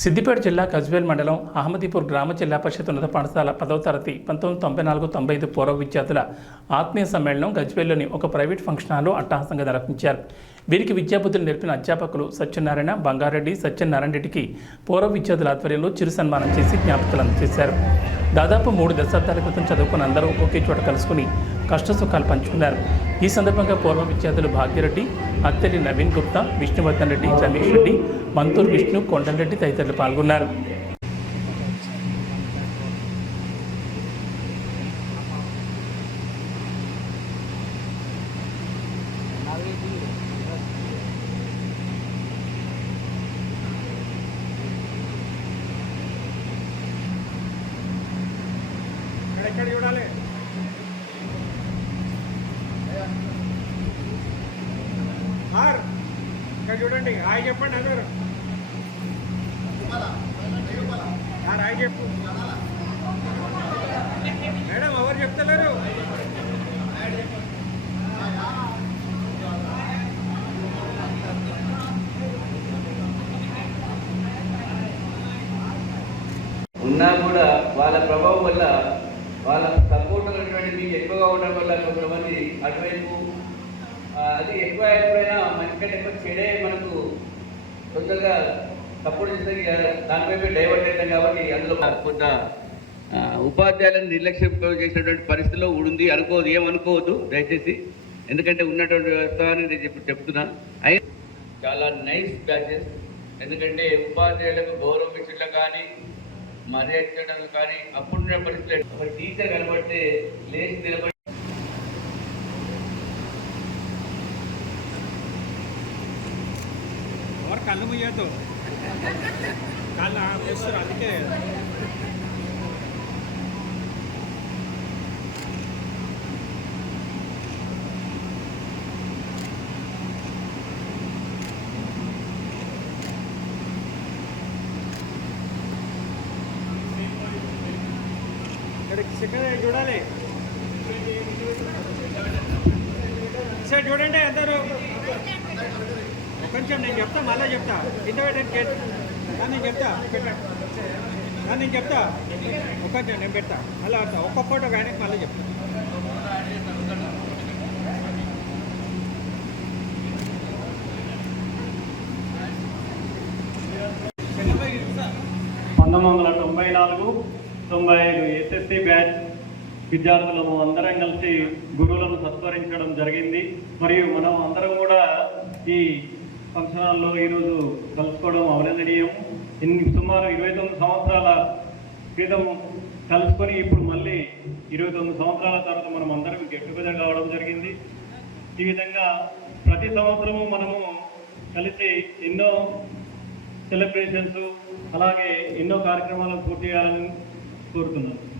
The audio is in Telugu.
సిద్దిపేట జిల్లా కజ్వేల్ మండలం అహ్మదీపూర్ గ్రామ జిల్లా పరిషత్ ఉన్నత పాఠశాల పదవ తరగతి పంతొమ్మిది తొంభై నాలుగు తొంభై ఐదు పూర్వ విద్యార్థుల ఆత్మీయ సమ్మేళనం గజ్వేల్లోని ఒక ప్రైవేట్ ఫంక్షన్ హాల్లో అట్టహాసంగా నిర్వహించారు. వీరికి విద్యాబుద్ధులు నేర్పిన అధ్యాపకులు సత్యనారాయణ బంగారెడ్డి సత్యనారాయణ రెడ్డికి పూర్వ విద్యార్థుల ఆధ్వర్యంలో చిరు సన్మానం చేసి జ్ఞాపకాలు అందజేశారు. దాదాపు మూడు దశాబ్దాల క్రితం చదువుకున్న అందరూ ఒకే చోట కలుసుకుని కష్టసుఖాలు పంచుకున్నారు. ఈ సందర్భంగా పూర్వ విద్యార్థులు భాగ్యరెడ్డి అత్తెలి నవీన్ గుప్తా విష్ణువర్ధన్ రెడ్డి రమేష్ రెడ్డి మంతూర్ విష్ణు కొండలరెడ్డి తదితరులు పాల్గొన్నారు. ఎక్కడ చూడాలి. ఆర్ ఇక్కడ చూడండి హాయ్ చెప్పండి అందరు. ఆర్ హాయ్ చెప్పు. మేడం ఎవరు చెప్తలేరు? అటువైపు అది ఎక్కువ ఎప్పుడైనా మనకంటే ఎక్కువ చెడే మనకు తొందరగా సపోర్ట్ చేస్తే దానివైపు డైవర్ట్ అవుతాం కాబట్టి అందులో కొంత ఉపాధ్యాయులను నిర్లక్ష్యం చేసినటువంటి పరిస్థితిలో ఉంది అనుకోవద్దు ఏమనుకోవద్దు దయచేసి. ఎందుకంటే ఉన్నటువంటి వ్యవస్థ అని నేను ఇప్పుడు చెప్తున్నాను అయినా చాలా నైస్ బ్యాచెస్ ఎందుకంటే ఉపాధ్యాయులకు గౌరవం ఇచ్చడం కానీ మర్యాద చేయడం కానీ అప్పుడున్న పరిస్థితులు. ఒక టీచర్ కనబడితే లేచి నిలబడి ఎవరు కళ్ళు ముయ్యద్దు కళ్ళు ఆపేస్తారు అందుకే ఇక్కడ చూడాలి. చూడండి అందరూ. కొంచెం నేను చెప్తా మళ్ళీ చెప్తా. ఇంటర్మీడియట్ గేట్ నేను చెప్తా. నేను చెప్తా. ఒక నేను పెడతా. మళ్ళీ పెడతా ఒక్క ఫోటో కానీ మళ్ళీ చెప్తా. పంతొమ్మిది వందల తొంభై నాలుగు తొంభై ఐదు ఎస్ఎస్సి బ్యాచ్ విద్యార్థులము అందరం కలిసి గురువులను సత్కరించడం జరిగింది. మరియు మనం అందరం కూడా ఈ ఫంక్షన్ హాల్లో ఈరోజు కలుసుకోవడం అభినందనీయం. ఇన్ని సుమారు ఇరవై తొమ్మిది సంవత్సరాల క్రితం కలుసుకొని ఇప్పుడు మళ్ళీ ఇరవై తొమ్మిది సంవత్సరాల తర్వాత మనం అందరం గెట్ టుగెదర్ కావడం జరిగింది. ఈ విధంగా ప్రతి సంవత్సరము మనము కలిసి ఎన్నో సెలబ్రేషన్స్ అలాగే ఎన్నో కార్యక్రమాలను పూర్తి చేయాలని కోరుతున్నాను.